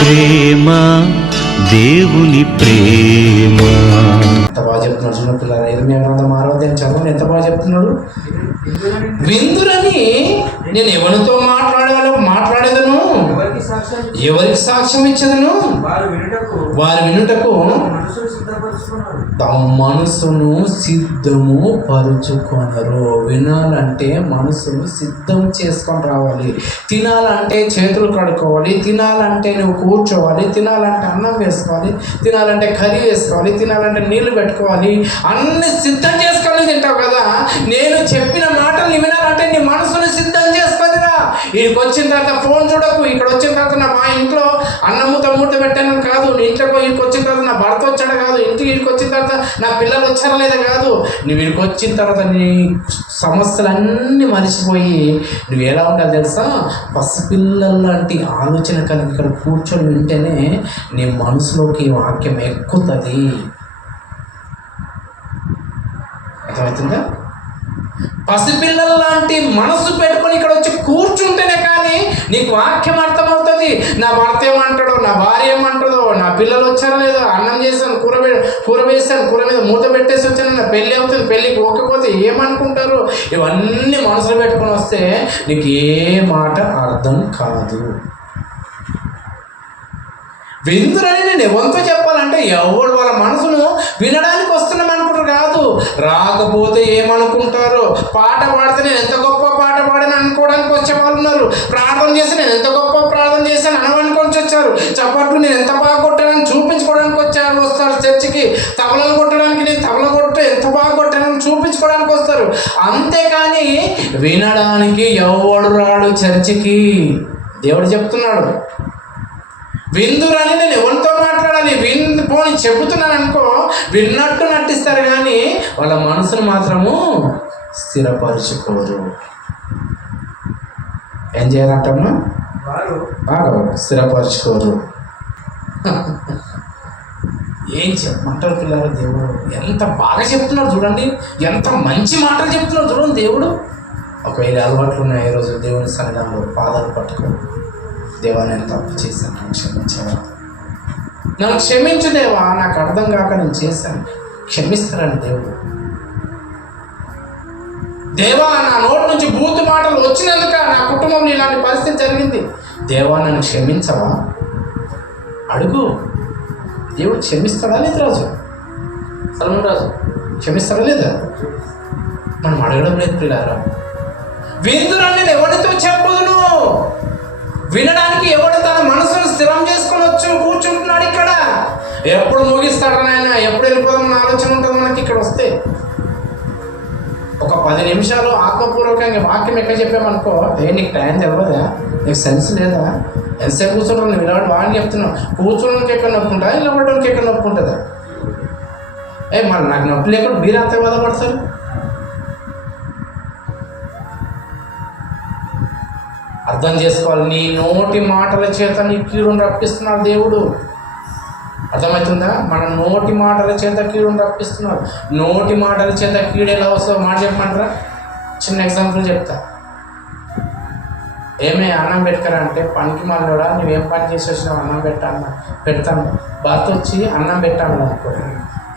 ప్రేమ దేవుని ప్రేమ. ఎంత బాగా చెప్తున్నాడు చిన్న పిల్లలు. ఇరవై గ్రంథం ఆరో అధ్యాయం చదవండి ఎంత బాగా చెప్తున్నాడు? విందురని నేను ఎవరితో మాట్లాడాలో మాట్లాడేదను? ఎవరికి సాక్ష్యం ఇచ్చదను వారు వినుటకు తమ మనసును సిద్ధము పరుచుకొనరు. వినాలంటే మనసును సిద్ధం చేసుకొని రావాలి. తినాలంటే చేతులు కడుక్కోవాలి. తినాలంటే నువ్వు కూర్చోవాలి. తినాలంటే అన్నం వేసుకోవాలి. తినాలంటే కర్రీ వేసుకోవాలి. తినాలంటే నీళ్ళు పెట్టుకోవాలి. అన్ని సిద్ధం చేసుకొని తింటావు కదా. నేను చెప్పిన మాటలు వినాలంటే నీ మనసును సిద్ధం చేసుకొనిరా. ఇక్కడికి వచ్చిన తర్వాత ఫోన్ చూడకు. ఇక్కడ వచ్చిన తర్వాత నా మా ఇంట్లో అన్నము తమ్ముడు పెట్టాను కాదు. నీ ఇంట్లో ఇక్కడికి వచ్చిన తర్వాత నా భర్త వచ్చాడు కాదు. ఇంటికి ఇక్కడికి వచ్చిన తర్వాత నా పిల్లలు వచ్చారా లేదా కాదు. నువ్వు ఇక్కడికి వచ్చిన తర్వాత నీ సమస్యలన్నీ మరిచిపోయి నువ్వు ఎలా ఉండాలి తెలుసా? పసిపిల్లల లాంటి ఆలోచన కలిగి ఇక్కడ కూర్చొని వింటేనే నీ మనసులోకి వాక్యం ఎక్కుతుంది. అర్థమవుతుందా? పసిపిల్లల లాంటి మనసు పెట్టుకొని ఇక్కడ వచ్చి కూర్చుంటేనే కానీ నీకు వాక్యం అర్థమవుతుంది. నా భర్త ఏమంటాడో నా భార్య ఏమంటాడో నా పిల్లలు వచ్చారో లేదో అన్నం చేశాను కూర కూర వేసాను కూర మీద మూత పెట్టేసి వచ్చాను నా పెళ్ళి అవుతుంది పెళ్ళికి ఒక్కపోతే ఏమనుకుంటారు? ఇవన్నీ మనసులో పెట్టుకొని వస్తే నీకు ఏ మాట అర్థం కాదు. విందురని నేను ఎవరితో చెప్పాలంటే ఎవడు వాళ్ళ మనసును వినడానికి రాకపోతే ఏమనుకుంటారు? పాట పాడితే నేను ఎంత గొప్ప పాట పాడాను అనుకోవడానికి వచ్చే వాళ్ళు ఉన్నారు. ప్రార్థన చేసి నేను ఎంత గొప్ప ప్రార్థన చేశాను అనవనుకొని వచ్చారు. చప్పట్లు నేను ఎంత బాగా కొట్టానని చూపించుకోవడానికి వచ్చారు వస్తారు చర్చికి. తబలను కొట్టడానికి నేను తబల కొట్టే ఎంత బాగా కొట్టానని చూపించుకోవడానికి వస్తారు. అంతేకాని వినడానికి ఎవడు రాడు చర్చికి? దేవుడు చెప్తున్నాడు. విందురని నేను ఎవరితో మాట్లాడాలి? విందు పోని చెబుతున్నాను అనుకో విన్నట్టు నటిస్తారు కానీ వాళ్ళ మనసును మాత్రము స్థిరపరుచుకోరు. ఏం చేయాలంటమ్మా? బాగా స్థిరపరచుకోరు. ఏం చెప్పమంటారు పిల్లలు దేవుడు. ఎంత బాగా చెప్తున్నారు చూడండి. ఎంత మంచి మాటలు చెప్తున్నారు చూడండి దేవుడు. ఒకవేళ అలవాట్లు ఉన్నాయి ఈరోజు దేవుని సన్నిధానంలో? పాదాలు పట్టుకో. దేవా నేను తప్పు చేశాను. క్షమించావా క్షమించవా? నన్ను క్షమించు దేవా నాకు అర్థం కాక నేను చేశాను. క్షమిస్తారని దేవుడు. దేవా నా నోటి నుంచి బూతు మాటలు వచ్చినందుక నా కుటుంబంలో ఇలాంటి పరిస్థితి జరిగింది. దేవా నన్ను క్షమించవా? అడుగు. దేవుడు క్షమిస్తాడా లేదు రాజు? సలమన్ రాజు క్షమిస్తాడా లేదా? మనం అడగడం లేదు పిల్లారా విందురని నేను ఎవరితో చెప్పదును? వినడానికి ఎవడు తన మనసును స్థిరం చేసుకొని వచ్చి కూర్చుంటున్నాడు ఇక్కడ? ఎప్పుడు ముగిస్తాడు నాయన? ఎప్పుడు వెళ్ళిపోదామన్న ఆలోచన ఉంటుంది మనకి ఇక్కడ వస్తే. ఒక పది నిమిషాలు ఆత్మపూర్వకంగా వాక్యం ఎక్కడ చెప్పామనుకో ఏ నీకు టైం తెలియదా నీకు సెన్స్ లేదా? ఎంతసేపు కూర్చుంటారు నువ్వు ఇలాంటి వాడిని చెప్తున్నావు. కూర్చోడానికి ఎక్కడ నొప్పి ఉంటుందా? నిలబడడానికి ఎక్కడ నొప్పి ఉంటుందా? ఏ మరి నాకు నొప్పి లేకుండా మీరు అంత బాధపడతారు అర్థం చేసుకోవాలి. నీ నోటి మాటల చేత నీ కీడును రప్పిస్తున్నాడు దేవుడు. అర్థమవుతుందా? మన నోటి మాటల చేత కీడును రప్పిస్తున్నాడు. నోటి మాటల చేత కీడు ఎలా వస్తుందో మాట చెప్పమంటారా? చిన్న ఎగ్జాంపుల్ చెప్తా. ఏమే అన్నం పెట్టుకరా అంటే పనికి మళ్ళీ నువ్వేం పని చేసి వచ్చినావు? అన్నం పెట్టాను పెడతాను. భర్త వచ్చి అన్నం పెట్టాను అనుకో.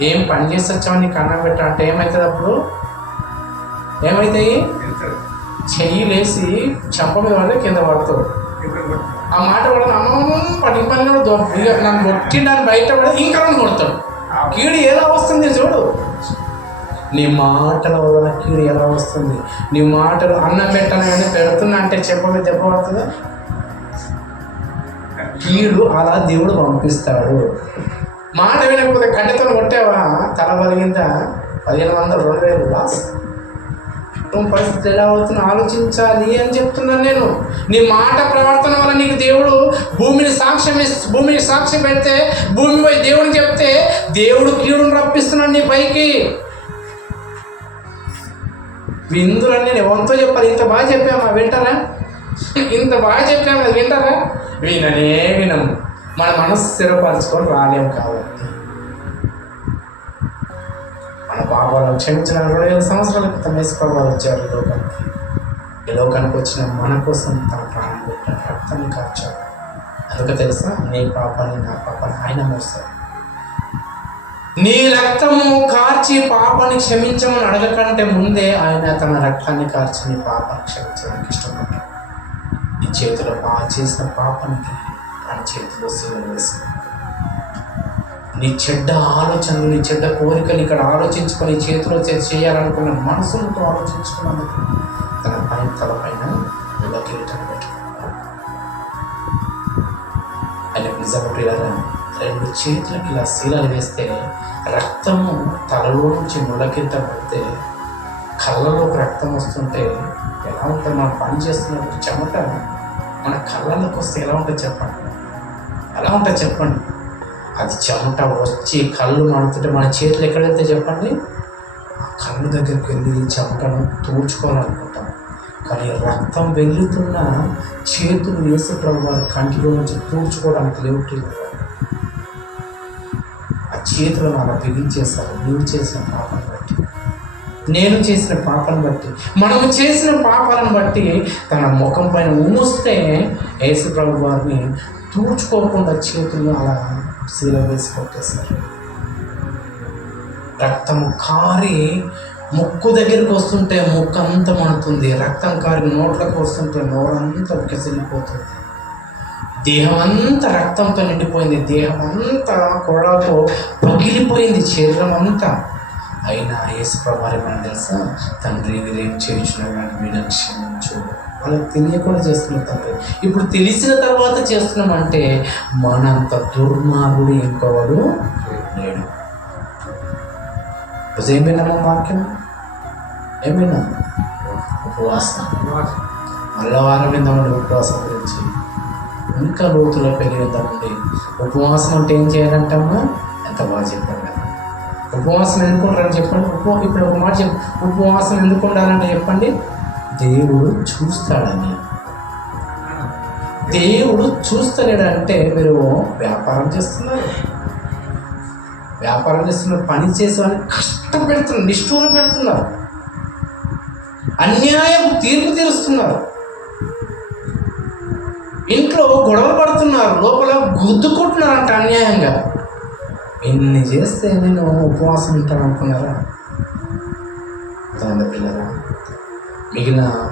ఏం పని చేసి వచ్చావు? నీకు అన్నం పెట్టా అంటే ఏమవుతుంది అప్పుడు? ఏమవుతాయి చెయ్యి లేసి చెంప మీద పడితే కింద పడతాడు ఆ మాట కూడా అమ్మమ్మ పనికి పని నన్ను కొట్టిండని బయట పడి ఇంకా రెండు కొడతాడు. కీడు ఎలా వస్తుంది చూడు. నీ మాటల వల్ల కీడు ఎలా వస్తుంది? నీ మాటలు అన్నం పెట్టాను కానీ పెడుతున్నా అంటే చెప్ప మీద దెబ్బ పడుతుందా? కీడు అలా దేవుడు పంపిస్తాడు. మాట వినకపోతే కట్టెతో కొట్టావా? తల బలిగిందా పదిహేను వందలు రెండు వేలు లాస్ నువ్వు పరిస్థితి ఎలా అవుతుందో ఆలోచించాలి అని చెప్తున్నాను నేను. నీ మాట ప్రవర్తన వల్ల నీకు దేవుడు భూమిని సాక్ష్యం భూమిని సాక్ష్యం పెడితే భూమి పోయి చెప్తే దేవుడు కీడును రప్పిస్తున్నాడు నీ పైకి. విందులని నేను ఎవరితో చెప్పాలి? ఇంత బాగా చెప్పామా వింటారా? ఇంత బాగా చెప్పాము అది వింటారా? విననే వినము. మన మనస్సు స్థిరపరచుకొని రాలేము కావాలి. పాపాలను క్షమించిన రెండు వేల సంవత్సరాల క్రితం వేసుకోవాలి వచ్చారు లోకానికి. ఈ లోకానికి వచ్చిన మన కోసం తన ప్రాణం పెట్టిన రక్తాన్ని కార్చాడు అందుకే తెలుసా? నీ పాపాన్ని నా పాపాన్ని ఆయన మోస్తాడు నీ రక్తము కార్చి పాపాన్ని క్షమించమని అడగకంటే ముందే ఆయన తన రక్తాన్ని కార్చి నీ పాపాన్ని క్షమించడానికి ఇష్టపడ్డాడు. నీ చేతిలో బాగా చేసిన పాపానికి ఆయన చేతిలో శిలను వేసింది నీ చెడ్డ ఆలోచనలు నీ చెడ్డ కోరికలు ఇక్కడ ఆలోచించుకొని చేతిలో చేయాలనుకున్న మనసులతో ఆలోచించుకున్నందుకు తన పైన తల పైన కిరీటం పెట్టుకున్నాడు ఆయన నిజంగా రెండు చేతులకి ఇలా శీలలు వేస్తే రక్తము తలలో నుంచి ముళ్ళ పడితే కళ్ళలోకి రక్తం వస్తుంటే ఎలా ఉంటుంది? మనం పని చేస్తున్నప్పుడు చెమట మన కళ్ళలోకి వస్తే ఎలా ఉంటుంది చెప్పండి? ఎలా ఉంటుంది చెప్పండి? అది చెమట వచ్చి కళ్ళు మాడుతుంటే మన చేతులు ఎక్కడైతే చెప్పండి ఆ కళ్ళు దగ్గరికి వెళ్ళి చెమటను తూడ్చుకోవాలనుకుంటాం. కానీ రక్తం వెళ్ళుతున్న చేతులు వేసేటప్పుడు వారి కంటిలో నుంచి తూడ్చుకోవడానికి లేవు ఆ చేతులను అలా బిగించేస్తారు నీవు చేసిన పాపం నేను చేసిన పాపను బట్టి మనము చేసిన పాపాలను బట్టి తన ముఖం పైన ఊస్తే యేసు ప్రభు వారిని తూర్చుకోకుండా చేతులు అలా శీల వేసి కొట్టేస్తారు రక్తము కారి ముక్కు దగ్గరికి వస్తుంటే ముక్కు అంతా మణుతుంది రక్తం కారి నోట్లకు వస్తుంటే నోరంతా కెసిలిపోతుంది దేహం అంతా రక్తంతో నిండిపోయింది. దేహం అంతా కొడలతో పగిలిపోయింది. శరీరం అంతా. అయినా యేసుప్రభారి మనం తెలుసా? తండ్రి వీరేం చేయించున్నాడు మీరు క్షమించు వాళ్ళకి తెలియకుండా చేస్తున్నాం తండ్రి ఇప్పుడు తెలిసిన తర్వాత చేస్తున్నామంటే మనంత దుర్మార్గుడు ఇంకోవాడు లేడు. ఇప్పుడు ఏం విన్నామా వాక్యం? ఏం విన్నాం ఉపవాసం వారం విందామండి ఉపవాసం గురించి? ఇంకా లోతులో పెరిగిద్దామండి ఉపవాసం అంటే ఏం చేయాలంటాము ఎంత బాగా చెప్పారు కదా. ఉపవాసం ఎందుకు ఉండాలని చెప్పండి. ఉప ఇప్పుడు ఒక మాట చెప్పండి ఉపవాసం ఎందుకు ఉండాలని చెప్పండి. దేవుడు చూస్తాడని దేవుడు చూస్తలేడంటే మీరు వ్యాపారం చేస్తున్నారు. వ్యాపారం చేస్తున్నారు పని చేసేవాన్ని కష్టం పెడుతున్నారు నిష్ఠూరం పెడుతున్నారు. అన్యాయం తీర్పు తీరుస్తున్నారు. ఇంట్లో గొడవ పడుతున్నారు లోపల గుద్దుకుంటున్నారంట అన్యాయంగా. ఇన్ని చేస్తే నేను ఉపవాసం ఉంటాను అనుకున్నారా? దాని పిల్లరా మిగిలిన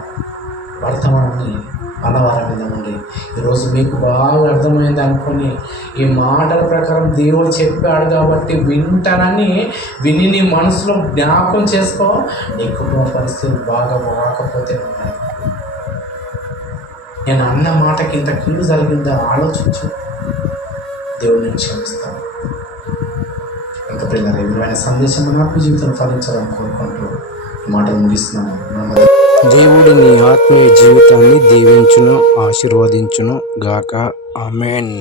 వర్తమానాన్ని అన్నవారం మీద ఉండి ఈరోజు మీకు బాగా అర్థమైంది అనుకుని ఈ మాటల ప్రకారం దేవుడు చెప్పాడు కాబట్టి వింటానని విని నీ మనసులో జ్ఞాపకం చేసుకో. నీ కుటుంబ పరిస్థితులు బాగా రాకపోతే ఉన్నాయి నేను అన్న మాటకి ఇంత కీడు జరిగిందా ఆలోచించు. దేవుడిని క్షమిస్తాను. ఇంకా పిల్లల విలువైన సందేశం మన జీవితం ఫలించాలని కోరుకుంటూ మాట ముగిస్తున్నాను దేవుడు నీ ఆత్మీయ జీవితాన్ని దీవించును ఆశీర్వదించును గాక. ఆమెన్.